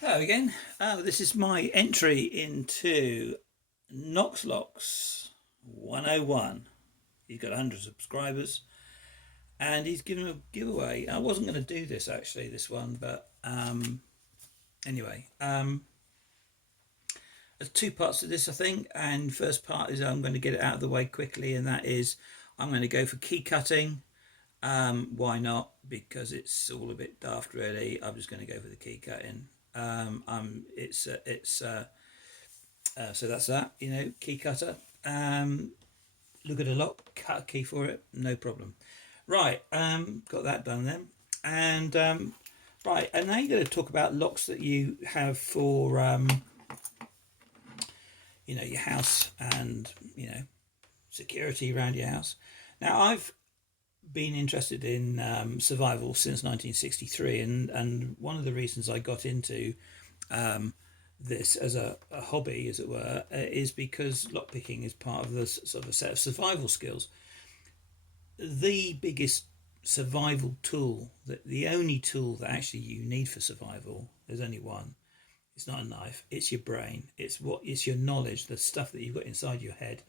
Hello again. This is my entry into Knox Locks 101. He's got 100 subscribers and he's given a giveaway. I wasn't going to do this actually, this one, but anyway, there's two parts to this, I think. And first part is I'm going to get it out of the way quickly, and that is I'm going to go for key cutting. Why not? Because it's all a bit daft, really. I'm just going to go for the key cutting. So that's that. Key cutter. Look at a lock, cut a key for it, no problem. Right, got that done then. And right, and now you're going to talk about locks that you have for your house and security around your house. Now I've been interested in survival since 1963, and one of the reasons I got into this as a hobby, as it were, is because lockpicking is part of the sort of a set of survival skills. The biggest survival tool, the only tool that actually you need for survival, there's only one. It's not a knife. It's your brain. It's your knowledge, the stuff that you've got inside your head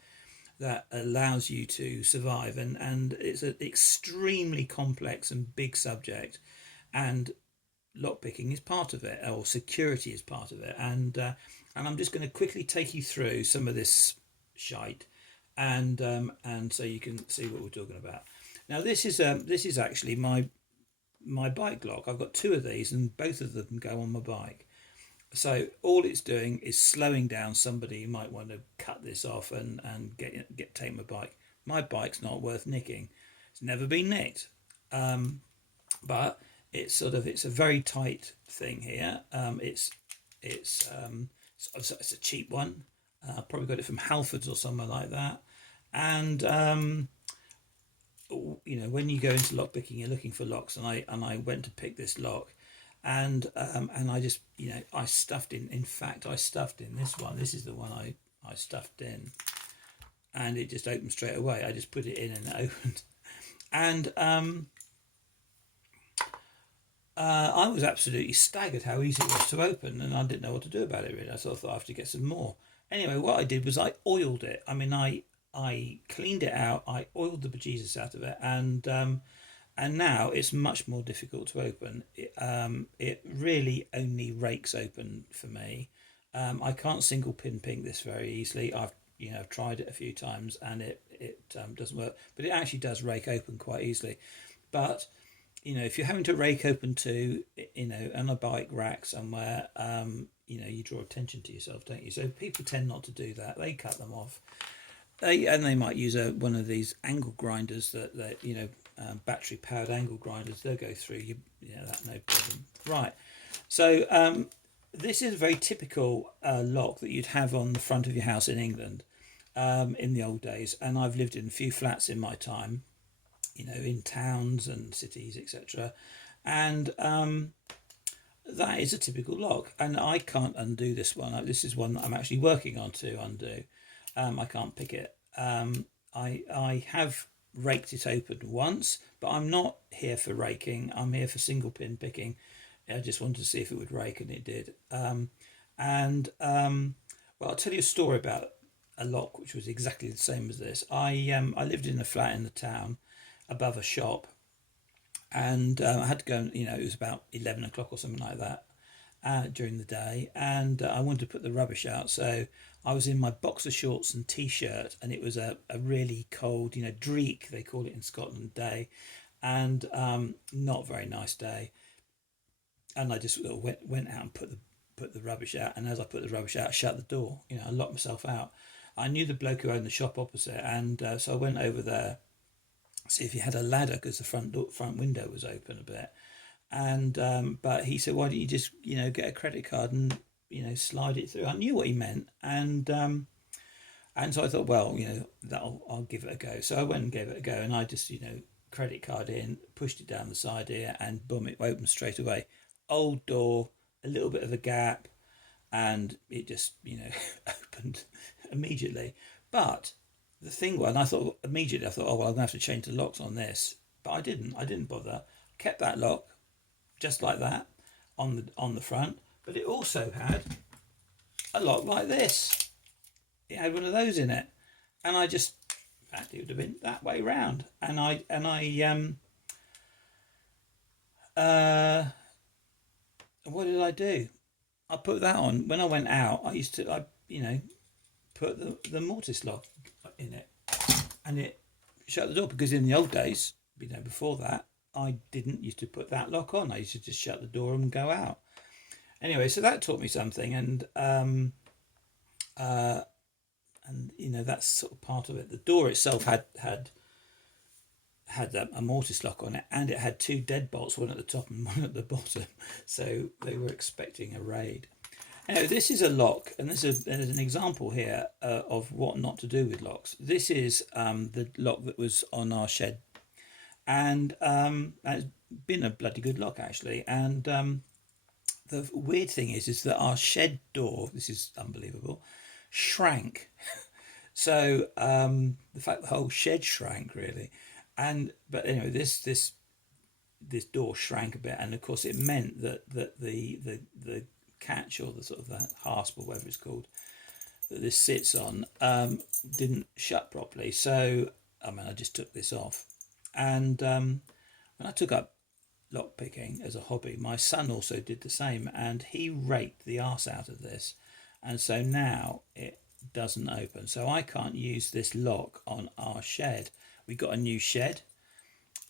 that allows you to survive, and it's an extremely complex and big subject, and lockpicking is part of it, or security is part of it, and I'm just going to quickly take you through some of this shite, and so you can see what we're talking about. Now this is actually my bike lock. I've got two of these, and both of them go on my bike. So all it's doing is slowing down somebody who might want to cut this off and take my bike. My bike's not worth nicking. It's never been nicked, but it's a very tight thing here. It's a cheap one. Probably got it from Halfords or somewhere like that. And when you go into lockpicking, you're looking for locks, and I went to pick this lock, and I just I stuffed in. In fact, I stuffed in this one. This is the one I stuffed in, and it just opened straight away. I just put it in and it opened, and I was absolutely staggered how easy it was to open, and I didn't know what to do about it really. I thought I have to get some more. Anyway, what I did was I oiled it. I mean, I cleaned it out. I oiled the bejesus out of it, and now it's much more difficult to open. It really only rakes open for me. I can't single pin pink this very easily. I've tried it a few times, and it doesn't work. But it actually does rake open quite easily. But if you're having to rake open two, on a bike rack somewhere, you draw attention to yourself, don't you? So people tend not to do that. They cut them off. They might use one of these angle grinders that battery powered angle grinders. They'll go through that, no problem. Right. So this is a very typical lock that you'd have on the front of your house in England in the old days, and I've lived in a few flats in my time, in towns and cities, etc. And that is a typical lock, and I can't undo this one. This is one that I'm actually working on to undo. I can't pick it. I have raked it open once, but I'm not here for raking. I'm here for single pin picking. I just wanted to see if it would rake, and it did. Well, I'll tell you a story about a lock which was exactly the same as this. I lived in a flat in the town above a shop, and I had to go. It was about 11 o'clock or something like that during the day, and I wanted to put the rubbish out. So I was in my boxer shorts and t-shirt, and it was a really cold, dreek, they call it in Scotland, day, and not very nice day. And I just went out and put the rubbish out, and as I put the rubbish out, I shut the door. I locked myself out. I knew the bloke who owned the shop opposite, and so I went over there, see if he had a ladder, because the front window was open a bit. And but he said, why don't you just get a credit card and slide it through. I knew what he meant, and so I thought, well, I'll give it a go. So I went and gave it a go, and I just credit card in, pushed it down the side here, and boom, it opened straight away. Old door, a little bit of a gap, and it just opened immediately. But the thing was, and I thought, oh well, I'm gonna have to change the locks on this, but I didn't bother. Kept that lock just like that on the front, but it also had a lock like this. It had one of those in it, and I just, in fact, it would have been that way round. And what did I do? I put that on when I went out. I put the mortise lock in it, and it shut the door, because in the old days, before that, I didn't used to put that lock on. I used to just shut the door and go out. Anyway, so that taught me something, and that's sort of part of it. The door itself had a mortise lock on it, and it had two deadbolts, one at the top and one at the bottom. So they were expecting a raid. Anyway, this is a lock, and there's an example here of what not to do with locks. This is the lock that was on our shed, and it's been a bloody good lock actually. And the weird thing is that our shed door, this is unbelievable, shrank. So the fact the whole shed shrank really, but anyway, this door shrank a bit, and of course it meant that the catch, or the sort of the hasp, or whatever it's called, that this sits on, didn't shut properly. So I just took this off, and when I took up lock picking as a hobby, my son also did the same, and he raked the arse out of this, and so now it doesn't open. So I can't use this lock on our shed. We got a new shed,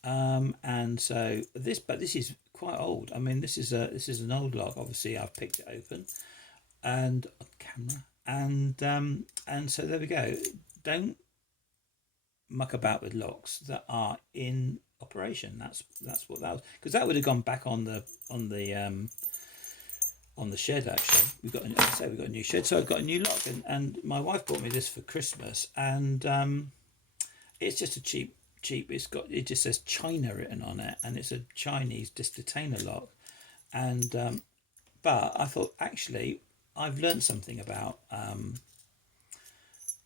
and so this is quite old. This is an old lock. Obviously, I've picked it open and on camera, and so there we go. Don't muck about with locks that are in operation. That's what that was, because that would have gone back on the shed. Actually, we got a new shed, so I've got a new lock, and my wife bought me this for Christmas, and it's just a cheap. It just says China written on it, and it's a Chinese disc-detainer lock, and but I thought, actually I've learned something about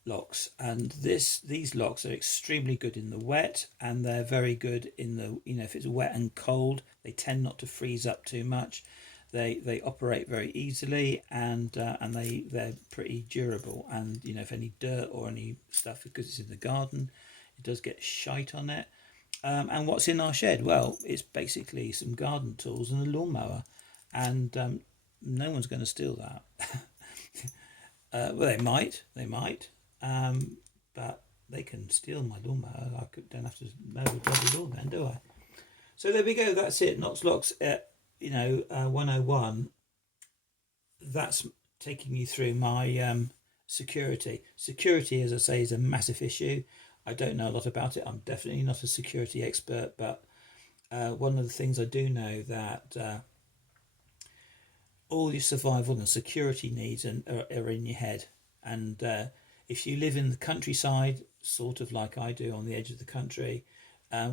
locks, and these locks are extremely good in the wet, and they're very good in the if it's wet and cold, they tend not to freeze up too much. They operate very easily, and they're pretty durable, and if any dirt or any stuff, because it's in the garden, it does get shite on it. And what's in our shed? Well, it's basically some garden tools and a lawnmower, and no one's going to steal that. Well, they might, but they can steal my lawnmower. Don't have to mow the bloody lawn then, do I? So there we go. That's it. Knox Locks at 101. That's taking you through my security. Security, as I say, is a massive issue. I don't know a lot about it. I'm definitely not a security expert, but one of the things I do know, that all your survival and security needs are in your head. And if you live in the countryside, sort of like I do, on the edge of the country,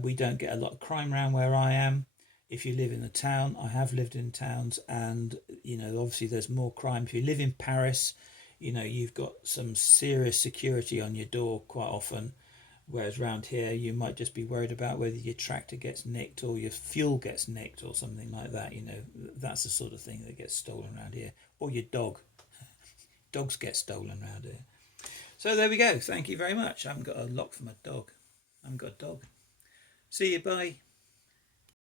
we don't get a lot of crime around where I am. If you live in a town, I have lived in towns, and obviously there's more crime. If you live in Paris, you've got some serious security on your door quite often. Whereas around here, you might just be worried about whether your tractor gets nicked or your fuel gets nicked or something like that. That's the sort of thing that gets stolen around here. Or your dog. Dogs get stolen around here. So there we go. Thank you very much. I haven't got a lock for my dog. I haven't got a dog. See you. Bye.